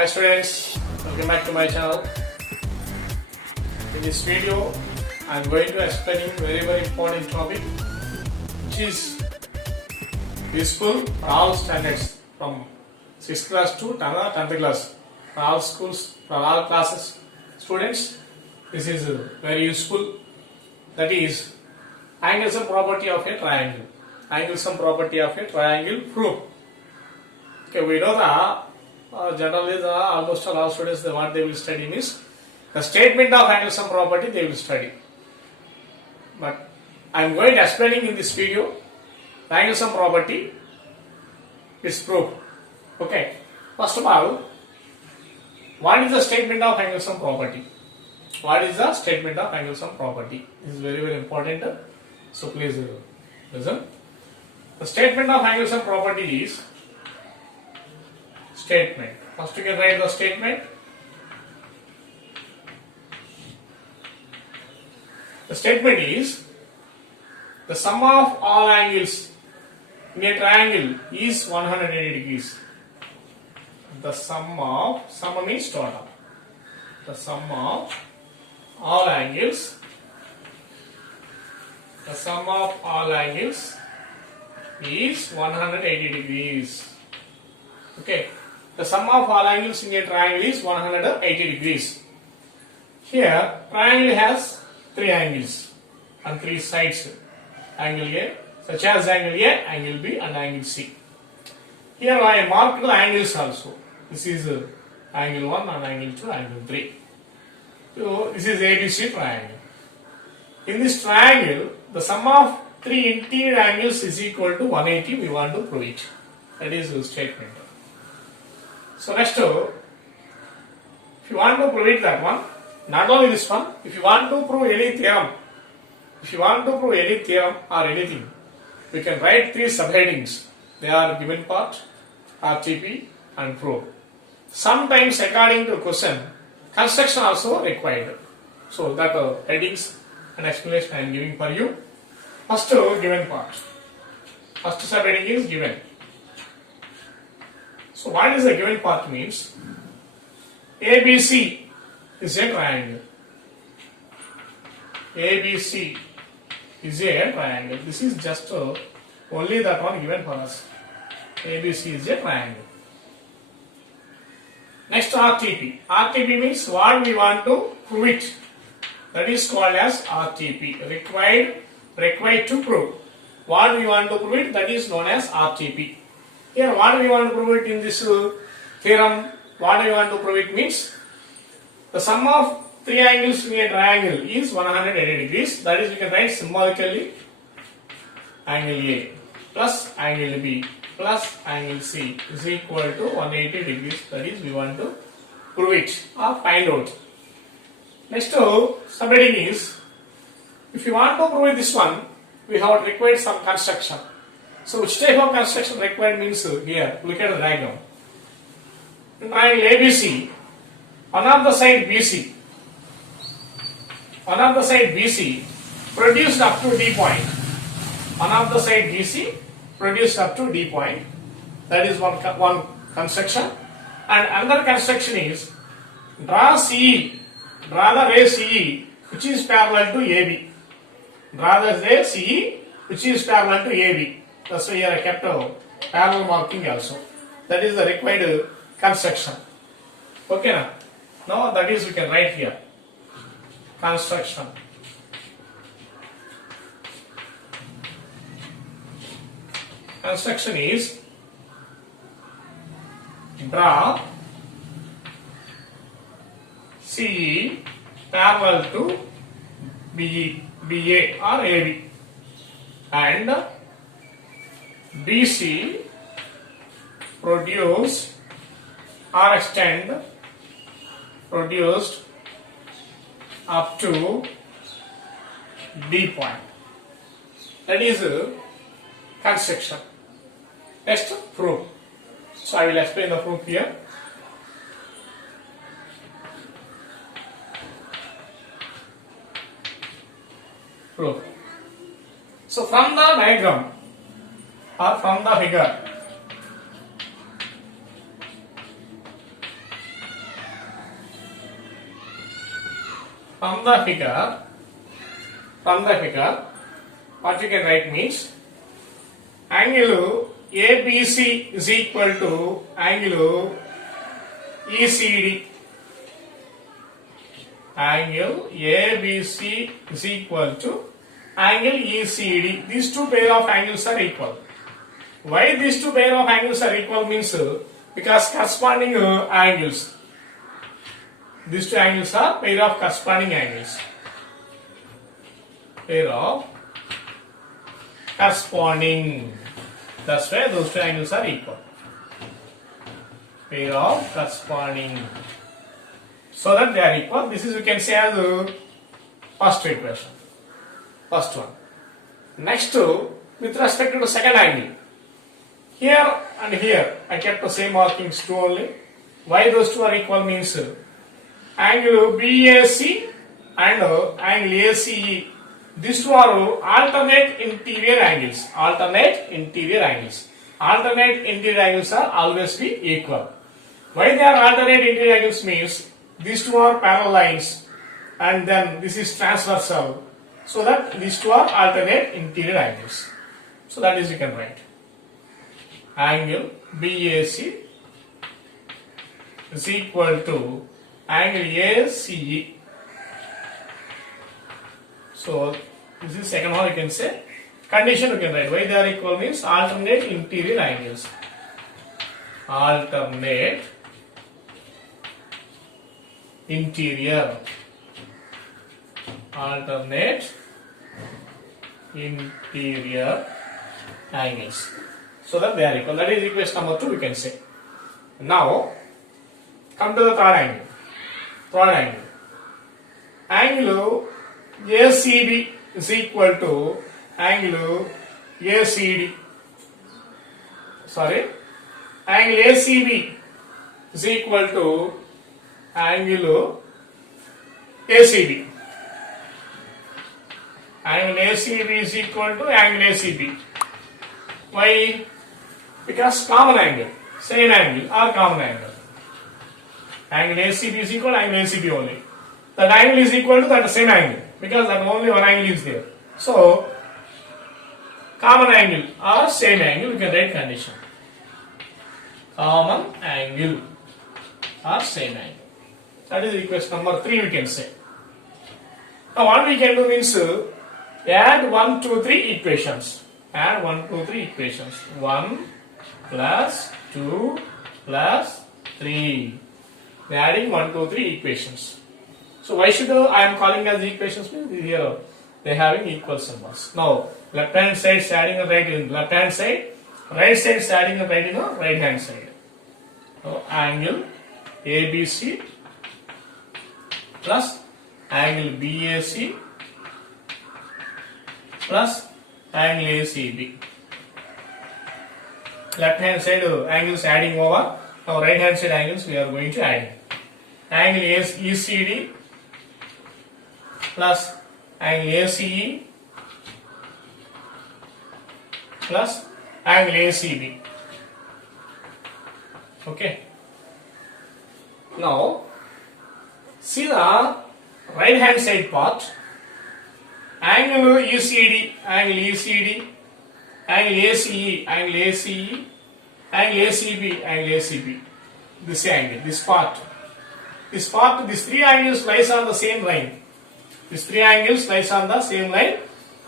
Hi students, welcome back to my channel. In this video, I am going to explain very important topic which is useful for all standards from 6th class to 10th class. For all schools, for all classes students, this is very useful. That is angles and property of a triangle. Angles and property of a triangle proof. Okay, we know that generally almost all students what they will study is the statement of angles and property they will study. But I am going to explaining in this video the angles and property is proof. Okay, first of all, what is the statement of angles and property? What is the statement of angles and property? This is very important. So please listen. The statement of angles and property is statement. First you can write the statement. The statement is the sum of all angles in a triangle is 180 degrees. The sum means total. The sum of all angles. The sum of all angles is 180 degrees. Okay. The sum of all angles in a triangle is 180 degrees. Here, triangle has three angles and three sides. Angle A, such as angle A, angle B, and angle C. Here I marked the angles also. This is angle 1 and angle 2, angle 3. So this is ABC triangle. In this triangle, the sum of three interior angles is equal to 180. We want to prove it. That is the statement. So next, if you want to prove it that one, not only this one, if you want to prove any theorem, or anything, we can write three subheadings. They are given part, RTP, and proof. Sometimes according to question, construction also required. So that headings and explanation I am giving for you. First given part. First subheading is given. So what is the given part means? ABC is a triangle. ABC is a triangle. This is just only that one given for us. ABC is a triangle. Next RTP. RTP means what we want to prove it. That is called as RTP. Required to prove. What we want to prove it, that is known as RTP. Here what we want to prove it in this theorem, what we want to prove it means the sum of three angles in a triangle is 180 degrees. That is, we can write symbolically angle A plus angle B plus angle C is equal to 180 degrees. That is, we want to prove it or find out. Next subheading is, if you want to prove this one, we have required some construction. So which type of construction required means here, look at the diagram. In triangle ABC, one of the side BC produced up to D point. One of the side BC produced up to D point. That is one construction. And another construction is draw the ray CE which is parallel to AB. Draw the ray CE which is parallel to AB. That's why here I kept a parallel marking also. That is the required construction. Okay now that is we can write here. Construction. Construction is draw CE parallel to BA or AB and BC produced up to D point. That is construction. Next, proof. So I will explain the proof here. Proof. So from the diagram or from the figure, From the figure, what you can write means angle ABC is equal to angle ECD. Angle ABC is equal to angle ECD. These two pair of angles are equal. Why these two pair of angles are equal means because corresponding angles. These two angles are pair of corresponding angles. Pair of corresponding. That's why those two angles are equal. Pair of corresponding. So that they are equal. This is, we can say, as the first equation. First one. Next, with respect to the second angle. Here and here, I kept the same markings 2 only. Why those two are equal means angle BAC and angle ACE. These two are alternate interior angles. Alternate interior angles. Alternate interior angles are always be equal. Why they are alternate interior angles means these two are parallel lines and then this is transversal. So that these two are alternate interior angles. So that is you can write. Angle BAC is equal to angle ACE. So this is second one you can say. Condition you can write. Why they are equal means alternate interior angles. Alternate interior. Alternate interior angles. So that they are equal. That is equation number 2 we can say. Now come to the third angle. Third angle. Angle ACB is equal to angle ACD. Sorry. Angle ACB is equal to angle ACB. Angle ACB is equal to angle ACB. Why? Because common angle, same angle or common angle. Angle ACB is equal to angle ACB only. That angle is equal to that same angle because that only one angle is there. So, common angle or same angle, we can write condition. Common angle or same angle. That is equation number 3 we can say. Now what we can do means add 1, 2, 3 equations. Add 1, 2, 3 equations. 1 plus 2 plus 3. We are adding 1, 2, 3 equations. So why should I am calling as equations means here they having equal symbols. Now left hand side is adding the right in left hand side, right side is adding the right in the right hand side. So angle ABC plus angle BAC plus angle ACB. Left hand side angles adding over. Now right hand side angles we are going to add. Angle ECD plus angle ACE plus angle ACB. Okay. Now see the right hand side part. Angle ECD, angle ECD, angle ACE, angle ACE, angle ACB, angle ACB. This angle, this part, these three angles lies on the same line. These three angles lies on the same line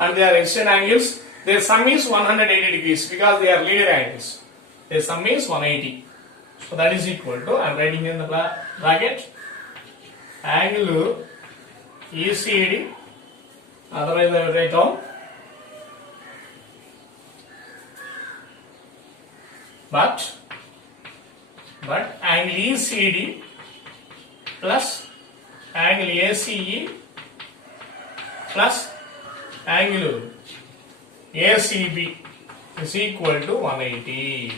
and they are adjacent angles. Their sum is 180 degrees because they are linear angles. Their sum is 180. So that is equal to, I am writing in the bracket, angle ECD, otherwise I will write down, but angle ECD plus angle ACE plus angle ACB is equal to 180.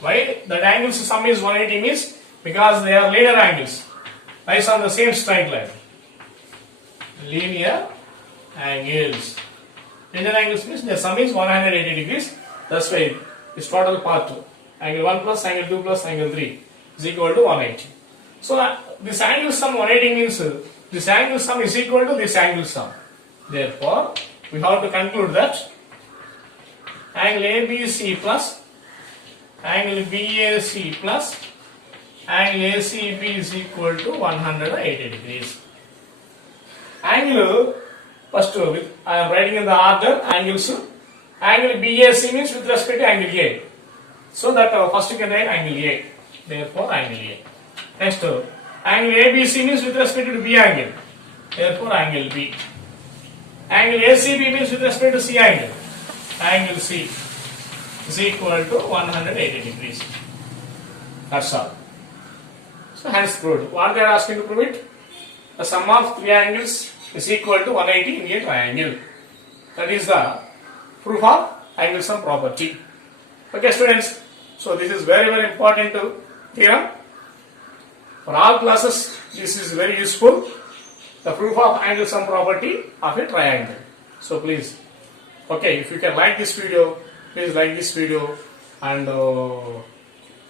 Why? That angle's sum is 180 means because they are linear angles, lies on the same straight line. Linear angles. Linear angles means the sum is 180 degrees. That's why this total part, angle 1 plus angle 2 plus angle 3 is equal to 180. So this angle sum 180 means this angle sum is equal to this angle sum. Therefore, we have to conclude that angle ABC plus angle BAC plus angle ACB is equal to 180 degrees. Angle, first I am writing in the order angles. Angle BAC means with respect to angle A. So that first you can write angle A. Therefore, angle A. Next, angle ABC means with respect to B angle. Therefore, angle B. Angle ACB means with respect to C angle. Angle C is equal to 180 degrees. That's all. So, hence proved. What they are asking to prove it? The sum of three angles is equal to 180 in a triangle. That is the proof of angle sum property. Okay, students. So, this is very, very important theorem. For all classes, this is very useful. The proof of angle sum property of a triangle. So, please, okay, if you can like this video, please like this video and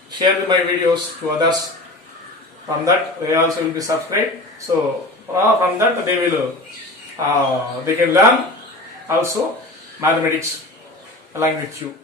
share my videos to others. From that, they also will be subscribed. So, from that, they can learn also mathematics along with you.